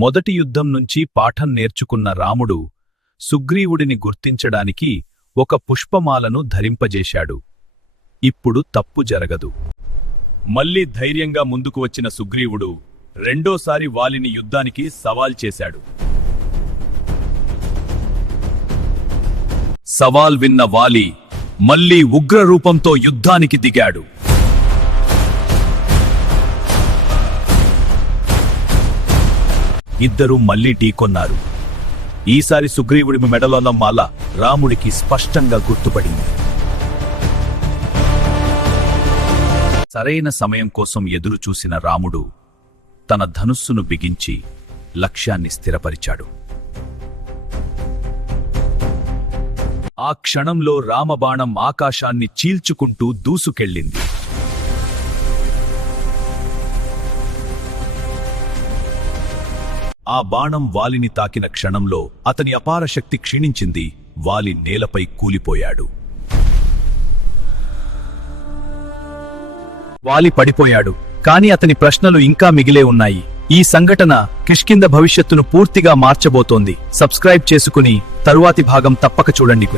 మొదటి యుద్ధం నుంచి పాఠం నేర్చుకున్న రాముడు సుగ్రీవుడిని గుర్తించడానికి ఒక పుష్పమాలను ధరింపజేశాడు. ఇప్పుడు తప్పు జరగదు. మళ్లీ ధైర్యంగా ముందుకు వచ్చిన సుగ్రీవుడు రెండోసారి వాలిని యుద్ధానికి సవాల్ చేశాడు. సవాల్ విన్న వాలి మళ్లీ ఉగ్రరూపంతో యుద్ధానికి దిగాడు. ఇద్దరూ మళ్లీ ఢీకొన్నారు. ఈసారి సుగ్రీవుడి మెడలోన మాల రాముడికి స్పష్టంగా గుర్తుపడింది. సరైన సమయం కోసం ఎదురు చూసిన రాముడు తన ధనుస్సును బిగించి లక్ష్యాన్ని స్థిరపరిచాడు. ఆ క్షణంలో రామబాణం ఆకాశాన్ని చీల్చుకుంటూ దూసుకెళ్ళింది. ఆ బాణం వాలిని తాకిన క్షణంలో అతని అపార శక్తి క్షీణించింది. వాలి నేలపై కూలిపోయాడు. వాలి పడిపోయాడు, కాని అతని ప్రశ్నలు ఇంకా మిగిలే ఉన్నాయి. ఈ సంఘటన కిష్కింధ భవిష్యత్తును పూర్తిగా మార్చబోతోంది. సబ్స్క్రైబ్ చేసుకుని తరువాతి భాగం తప్పక చూడండి.